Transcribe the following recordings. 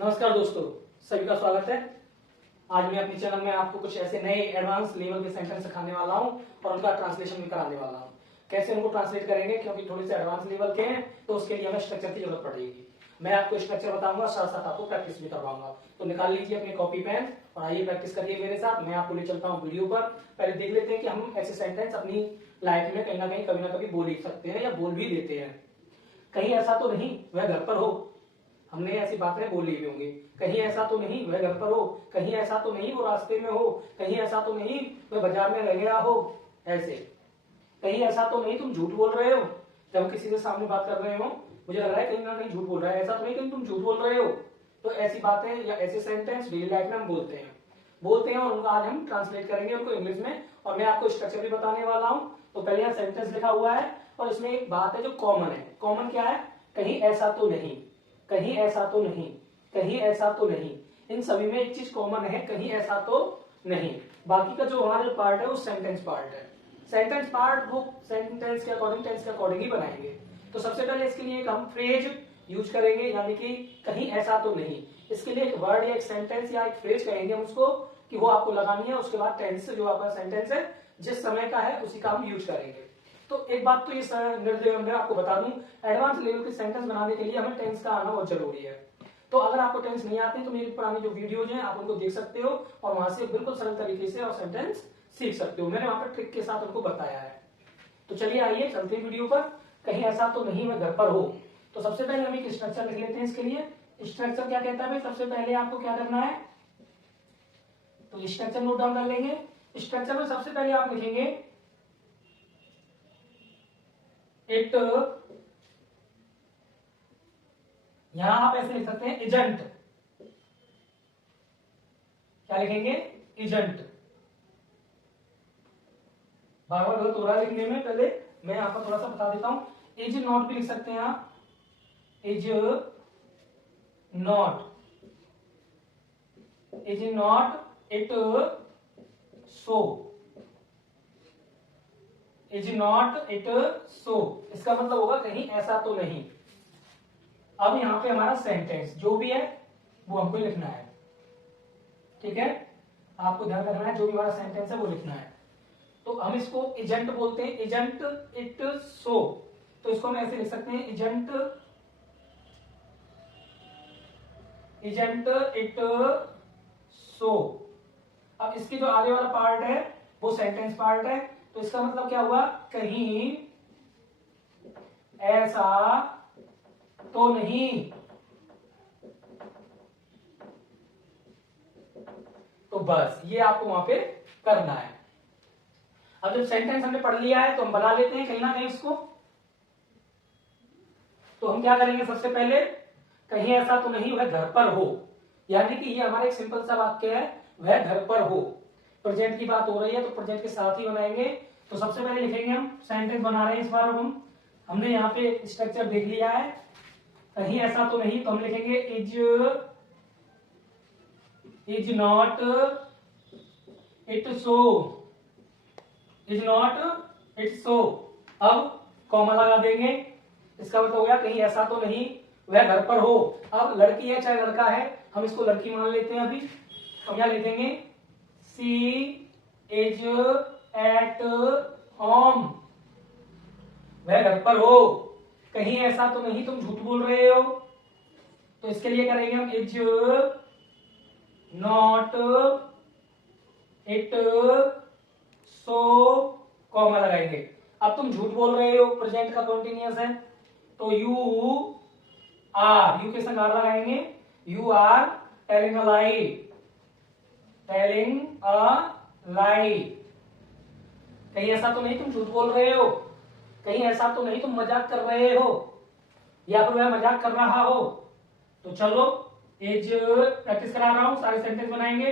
नमस्कार दोस्तों, सभी का स्वागत है। आज मैं अपने चैनल में आपको कुछ ऐसे नए एडवांस लेवल के सेंटेंस सिखाने वाला हूं और उनका ट्रांसलेशन भी कराने वाला हूं। कैसे उनको ट्रांसलेट करेंगे, क्योंकि थोड़े से एडवांस लेवल के हैं तो उसके लिए हमें स्ट्रक्चर की जरूरत पड़ेगी। मैं आपको स्ट्रक्चर बताऊंगा, साथ साथ आपको प्रैक्टिस भी करवाऊंगा। तो निकाल लीजिए अपने कॉपी पेन और आइए प्रैक्टिस करिए मेरे साथ। मैं आपको ले चलता हूँ वीडियो पर। पहले देख लेते हैं कि हम ऐसे सेंटेंस अपनी लाइफ में कहीं ना कहीं कभी ना कभी बोल ही सकते हैं या बोल भी देते हैं। कहीं ऐसा तो नहीं वह घर पर हो, हमने ऐसी बातें बोली भी होंगी। कहीं ऐसा तो नहीं वह घर पर हो, कहीं ऐसा तो नहीं वो रास्ते में हो, कहीं ऐसा तो नहीं वह बाजार में रह गया हो। ऐसे कहीं ऐसा तो नहीं तुम झूठ बोल रहे हो। जब किसी के सामने बात कर रहे हो, मुझे लग रहा है कहीं ना कहीं झूठ बोल रहा है, ऐसा तो नहीं कहीं तुम झूठ बोल रहे हो। तो ऐसी बातें या ऐसे सेंटेंस डेली लाइफ में हम बोलते हैं और उनका आज हम ट्रांसलेट करेंगे उनको इंग्लिश में। और मैं आपको स्ट्रक्चर भी बताने वाला हूँ। तो पहले यहाँ सेंटेंस लिखा हुआ है और इसमें एक बात है जो कॉमन है। कॉमन क्या है? कहीं ऐसा तो नहीं, कहीं ऐसा तो नहीं, कहीं ऐसा तो नहीं। इन सभी में एक चीज कॉमन है, कहीं ऐसा तो नहीं। बाकी का जो हमारा पार्ट है वो सेंटेंस पार्ट है। सेंटेंस पार्ट वो सेंटेंस के अकॉर्डिंग, टेंस के अकॉर्डिंग ही बनाएंगे। तो सबसे पहले इसके लिए एक हम फ्रेज यूज करेंगे, यानी कि कहीं ऐसा तो नहीं। इसके लिए एक वर्ड या एक सेंटेंस या एक फ्रेज कहेंगे हम उसको, कि वो आपको लगानी है। उसके बाद टेंस जो आपका सेंटेंस है जिस समय का है उसी का हम यूज करेंगे। तो एक बात तो इस निर्देश में आपको बता दूं, एडवांस लेवल के सेंटेंस बनाने के लिए हमें टेंस का आना बहुत जरूरी है। तो अगर आपको टेंस नहीं आते तो मेरी पुरानी जो वीडियोज हैं आप उनको देख सकते हो और वहां से बिल्कुल सरल तरीके से और सेंटेंस सीख सकते हो। मैंने वहां पर ट्रिक के साथ उनको बताया है। तो चलिए आइए चलते हैं वीडियो पर। कहीं ऐसा तो नहीं मैं घर पर हो। तो सबसे पहले हम एक स्ट्रक्चर लिख लेते हैं। इसके लिए स्ट्रक्चर क्या कहता है भाई, सबसे पहले आपको क्या करना है, तो स्ट्रक्चर नोट डाउन कर लेंगे। स्ट्रक्चर में सबसे पहले आप लिखेंगे इट, यहां आप ऐसे लिख सकते हैं एजेंट। क्या लिखेंगे? एजेंट। बार बार गलत हो रहा है लिखने में, पहले मैं यहां पर थोड़ा सा बता देता हूं। इज नॉट भी लिख सकते हैं आप, is not, is not it so, is not it so. इसका मतलब होगा कहीं ऐसा तो नहीं। अब यहां पे हमारा सेंटेंस जो भी है वो हमको लिखना है, ठीक है। आपको ध्यान रखना है, जो भी हमारा सेंटेंस है वो लिखना है। तो हम इसको एजेंट बोलते हैं, एजेंट इट सो। तो इसको हम ऐसे लिख सकते हैं, एजेंट, एजेंट इट सो। अब इसकी जो आगे वाला पार्ट है वो सेंटेंस पार्ट है। तो इसका मतलब क्या हुआ, कहीं ऐसा तो नहीं। तो बस ये आपको वहां पे करना है। अब जब सेंटेंस हमने पढ़ लिया है तो हम बना लेते हैं कहीं ना कहीं इसको। तो हम क्या करेंगे, सबसे पहले कहीं ऐसा तो नहीं वह घर पर हो, यानी कि ये हमारा एक सिंपल सा वाक्य है, वह घर पर हो। प्रेजेंट की बात हो रही है तो प्रेजेंट के साथ ही बनाएंगे। तो सबसे पहले लिखेंगे, हम सेंटेंस बना रहे हैं इस बार। हमने यहाँ पे स्ट्रक्चर देख लिया है। कहीं ऐसा तो नहीं, तो हम लिखेंगे is not it so, is not it so. अब कॉमा लगा देंगे। इसका मतलब हो गया कहीं ऐसा तो नहीं वह घर पर हो। अब लड़की है चाहे लड़का है, हम इसको लड़की मान लेते हैं। अभी हम क्या लिखेंगे, सी इज एट होम, वह घर पर हो। कहीं ऐसा तो नहीं तुम झूठ बोल रहे हो। तो इसके लिए करेंगे हम is not it so, comma लगाएंगे। अब तुम झूठ बोल रहे हो, प्रेजेंट का कंटीन्यूअस है, तो यू आर, यू के संग आर लगाएंगे। You are telling a lie, telling a lie. कहीं ऐसा तो नहीं तुम झूठ बोल रहे हो, कहीं ऐसा तो नहीं तुम मजाक कर रहे हो, या फिर वह मजाक कर रहा हो। तो चलो इज, प्रैक्टिस करा रहा हूं, सारे सेंटेंस बनाएंगे।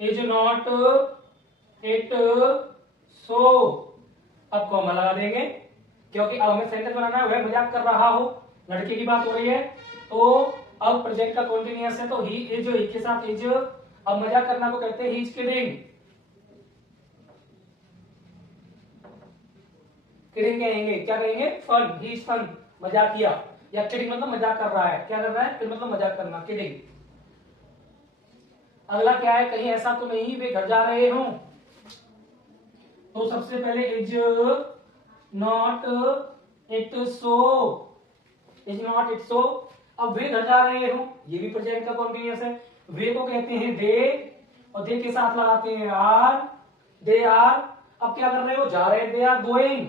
इज नॉट इट सो, अब कॉमा लगा देंगे, क्योंकि अब हमें सेंटेंस बनाना है वह मजाक कर रहा हो, लड़के की बात हो रही है। तो अब प्रेजेंट का कॉन्टिन्यूअस है तो ही इज, ही के साथ इज। अब मजाक करना को कहते हैं ही इज किडिंग। किडिंग कहेंगे, क्या कहेंगे, फन, ही इज फन, मजाक किया। या किडिंग मतलब मजाक कर रहा है, क्या कर रहा है, फिर मतलब मजाक करना, किडिंग। अगला क्या है, कहीं ऐसा तो नहीं वे घर जा रहे हो। तो सबसे पहले is not it so, is not it so. अब वे घर जा रहे हो, ये भी प्रेजेंट का कॉन्टिन्यूअस है। वे को कहते हैं दे, और दे के साथ लगाते हैं आर, दे आर। अब क्या कर रहे हो, जा रहे हैं, दे आर गोइंग,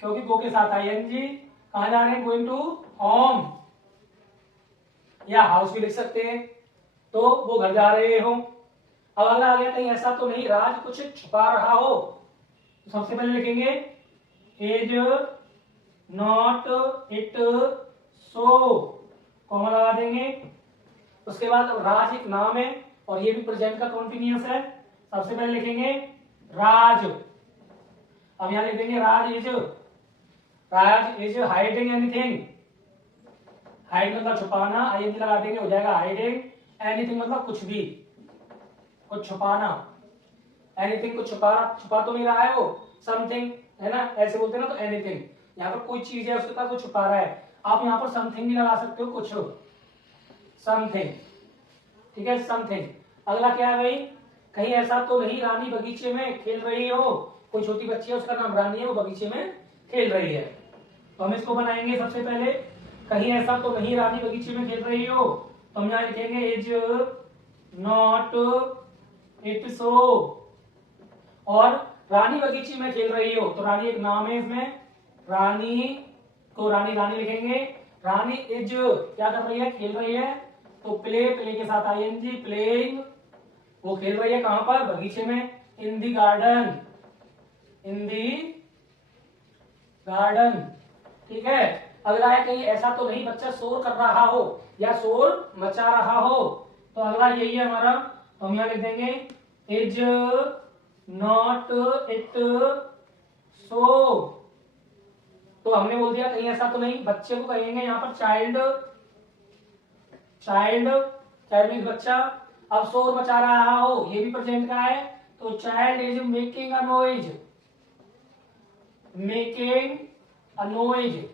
क्योंकि गो के साथ आईएनजी। कहां जा रहे हैं, गोइंग टू होम, या हाउस भी लिख सकते हैं। तो वो घर जा रहे हो। अब अगला आ गया, कहीं ऐसा तो नहीं राज कुछ छुपा रहा हो। तो सबसे पहले लिखेंगे is not it so, comma लगा देंगे। उसके बाद राज एक नाम है और ये भी प्रेजेंट का कॉन्टिन्यूअस है। सबसे पहले लिखेंगे राज। अब यहां लिख देंगे राज इज हाइडिंग एनीथिंग। हाइड मतलब छुपाना, आईएनजी लगा देंगे, हो जाएगा हाइडिंग। एनीथिंग मतलब कुछ भी, कुछ छुपाना। एनीथिंग कुछ छुपा तो नहीं रहा है वो, समथिंग है ना, ऐसे बोलते हैं ना। तो एनीथिंग, यहाँ पर कोई चीज है उसके पास वो छुपा रहा है। आप यहाँ पर समथिंग भी लगा सकते हो, कुछ समथिंग, ठीक है, समथिंग। अगला क्या है भाई, कहीं ऐसा तो नहीं रानी बगीचे में खेल रही हो। कोई छोटी बच्ची है, उसका नाम रानी है, वो बगीचे में खेल रही है। तो हम इसको बनाएंगे सबसे पहले, कहीं ऐसा तो नहीं रानी बगीचे में खेल रही हो। तो हम यहाँ लिखेंगे इज नॉट इट सो। और रानी बगीचे में खेल रही हो, तो रानी एक नाम है इसमें, रानी को रानी रानी लिखेंगे। रानी इज क्या कर रही है, खेल रही है। तो प्ले, प्ले के साथ आईएनजी, प्लेइंग। वो खेल रही है कहां पर, बगीचे में। इन दी गार्डन, इन दी गार्डन, ठीक है। अगला है, कहीं ऐसा तो नहीं बच्चा शोर कर रहा हो या शोर मचा रहा हो। तो अगला यही है हमारा। तो हम यहां लिख देंगे इज नॉट इट सो। तो हमने बोल दिया कहीं ऐसा तो नहीं, बच्चे को कहेंगे यहाँ पर चाइल्ड, चाइल्ड, चाइल्ड मीन्स बच्चा। अब शोर मचा रहा हो, ये भी प्रेजेंट का है। तो child is making a noise, making a noise.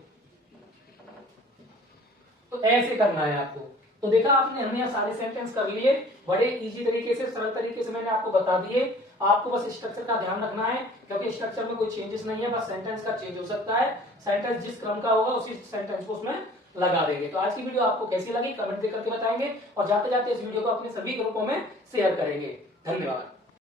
तो ऐसे करना है आपको। तो देखा आपने, हमने यहाँ सारे सेंटेंस कर लिए, बड़े इजी तरीके से, सरल तरीके से मैंने आपको बता दिए। आपको बस स्ट्रक्चर का ध्यान रखना है, क्योंकि स्ट्रक्चर में कोई चेंजेस नहीं है, बस सेंटेंस का चेंज हो सकता है। सेंटेंस जिस क्रम का होगा उसी सेंटेंस को उसमें लगा देंगे। तो आज की वीडियो आपको कैसी लगी कमेंट करके बताएंगे, और जाते जाते इस वीडियो को अपने सभी ग्रुपों में शेयर करेंगे। धन्यवाद।